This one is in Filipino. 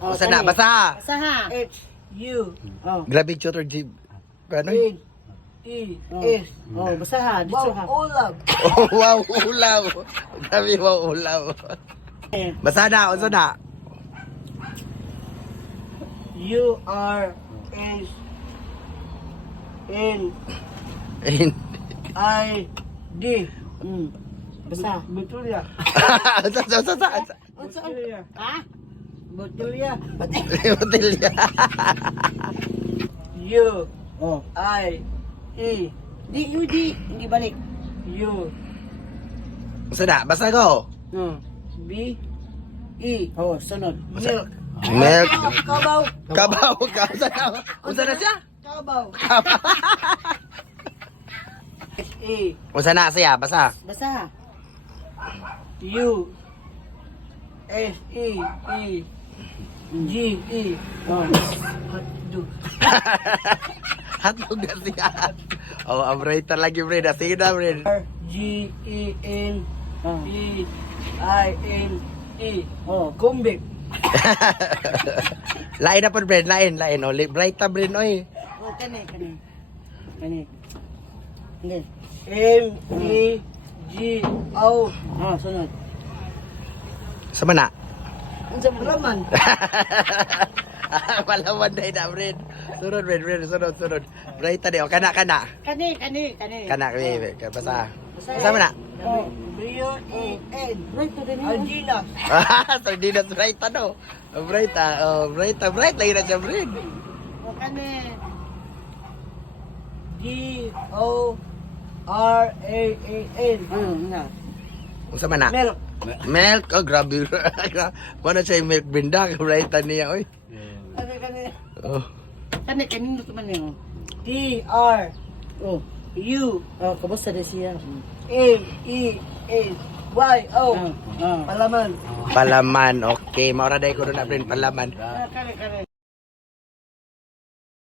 Oh, Basa na, basa. Basa ha. H U Oh. Grabe tutor G. Ano? N E Oh. S. Oh, basa ha. Dito ha. Wow, ulap. Oh, wow, ulaw. Grabe, wow, ulaw. Basa na, unsa na? U R S N I D. Mm. Basa. Betul ya? Unsa, unsa, unsa, unsa? Betul ya? Ha? Betul ya? Botelya. U Oh. I E Di, you di. Hindi balik. U Unsa na? Basa ko. Oh. B E Oh, sunod. milk. Milk. Kabaw. Kabaw ka. Unsa na? Unsa na siya? Kabaw. S E Unsa na siya? Basa. Basa. U S E E G E. Aduh. Hatog na siya. Oh, abrita lagi, Fred. Sige na, Fred. R G E N. E I N E Oh. Kumbik. lain na po. Lain, lain. Oh, li- bright ta, Fred, oy. Oh, kani, kani. Kani. Hindi. M E G O Oh, sunod. Sama na. Raman. Palawan na ina, Fred. Sunod, Fred, Fred. Sunod, sunod. Bright ta di. O, kana, kana. Kani, kani, kani. Kana, kami. Basa. Basa mo na. Oh, Rio E N Right to din. Algina. Sardinas bright ano. Bright ah. Bright. Bright lagi na siya, kani. D O R A A N Oh, na. Unsa man na? Milk. Milk. Oh, grabe. Mana siya yung milk binda. Bright niya, oy. Kani, kani. Oh. Kani, kani nito man yun. D R Oh. U Oh, kamusta din siya? M E N Y O. Palaman. Palaman. Okay. Maura day ko na. Palaman. Ah, kani, kani.